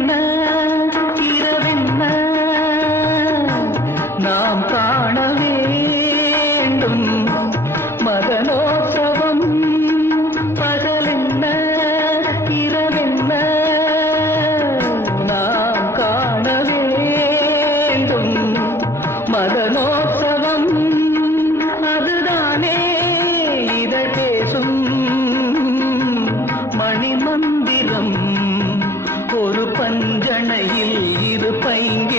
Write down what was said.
பகலென்ன இரவென்ன நாம் காண வேண்டும் மதனோற்சவம். பகலென்ன இரவென்ன நாம் காண வேண்டும் மதனோற்சவம். அதுதானே இதழ் பேசும் மணிமந்திரம். ஒரு பஞ்சணையில் இரு பைங்க